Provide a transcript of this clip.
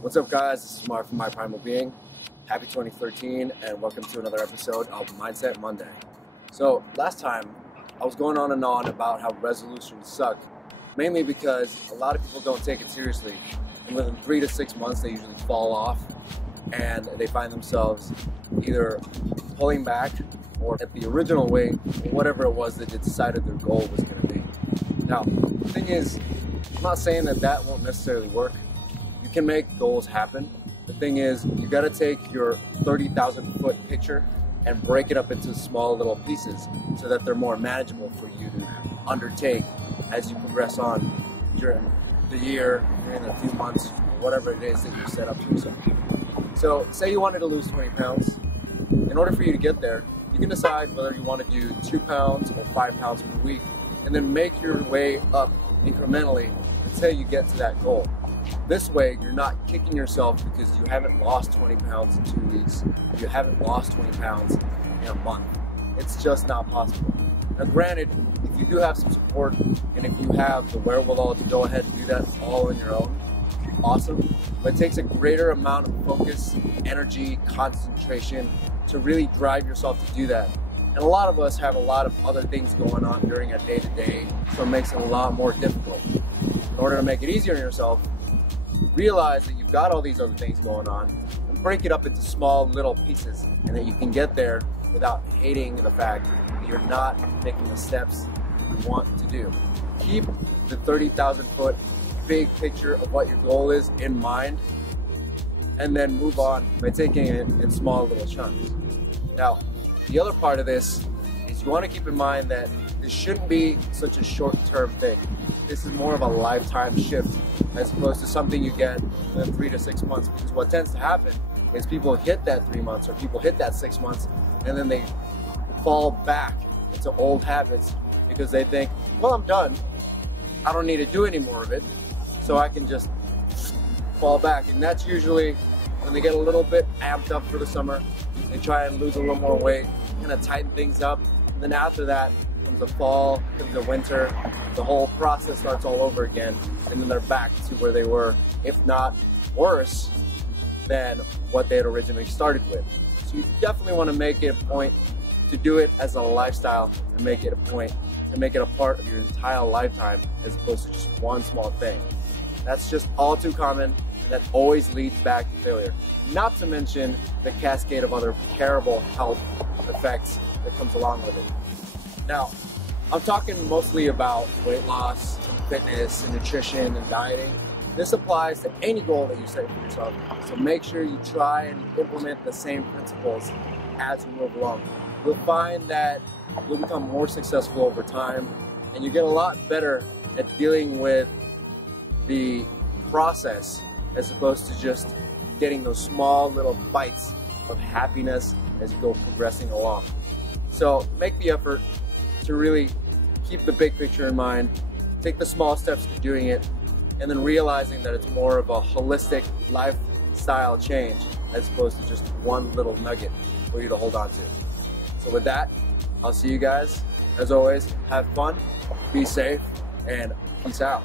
What's up, guys? This is Mark from My Primal Being. Happy 2013 and welcome to another episode of Mindset Monday. So last time I was going on and on about how resolutions suck, mainly because a lot of people don't take it seriously, and within 3 to 6 months they usually fall off and they find themselves either pulling back or at the original weight, or whatever it was that they decided their goal was going to be. Now, the thing is, I'm not saying that that won't necessarily work. You can make goals happen. The thing is, you got to take your 30,000 foot picture and break it up into small little pieces so that they're more manageable for you to undertake as you progress on during the year, during the few months, whatever it is that you set up for yourself. So say you wanted to lose 20 pounds. In order for you to get there, you can decide whether you want to do 2 pounds or 5 pounds per week, and then make your way up incrementally until you get to that goal. This way, you're not kicking yourself because you haven't lost 20 pounds in 2 weeks, or you haven't lost 20 pounds in a month. It's just not possible. Now granted, if you do have some support, and if you have the wherewithal to go ahead and do that all on your own, awesome. But it takes a greater amount of focus, energy, concentration to really drive yourself to do that. And a lot of us have a lot of other things going on during our day-to-day, so it makes it a lot more difficult. In order to make it easier on yourself, realize that you've got all these other things going on and break it up into small little pieces, and that you can get there without hating the fact that you're not taking the steps you want to do. Keep the 30,000 foot big picture of what your goal is in mind, and then move on by taking it in small little chunks. Now, the other part of this is you want to keep in mind that this shouldn't be such a short-term thing. This is more of a lifetime shift as opposed to something you get within 3 to 6 months, because what tends to happen is people hit that 3 months or people hit that 6 months and then they fall back into old habits because they think, well, I'm done. I don't need to do any more of it, so I can just fall back. And that's usually when they get a little bit amped up for the summer. They try and lose a little more weight, kind of tighten things up, and then after that comes the fall, comes the winter, the whole process starts all over again, and then they're back to where they were, if not worse than what they had originally started with. So you definitely want to make it a point to do it as a lifestyle, and make it a point and make it a part of your entire lifetime as opposed to just one small thing. That's just all too common, and that always leads back to failure. Not to mention the cascade of other terrible health effects that comes along with it. Now, I'm talking mostly about weight loss, fitness, and nutrition, and dieting. This applies to any goal that you set for yourself, so make sure you try and implement the same principles as you move along. You'll find that you'll become more successful over time, and you get a lot better at dealing with the process as opposed to just getting those small little bites of happiness as you go progressing along. So make the effort to really keep the big picture in mind, take the small steps to doing it, and then realizing that it's more of a holistic lifestyle change as opposed to just one little nugget for you to hold on to. So with that, I'll see you guys. As always, have fun, be safe, and peace out.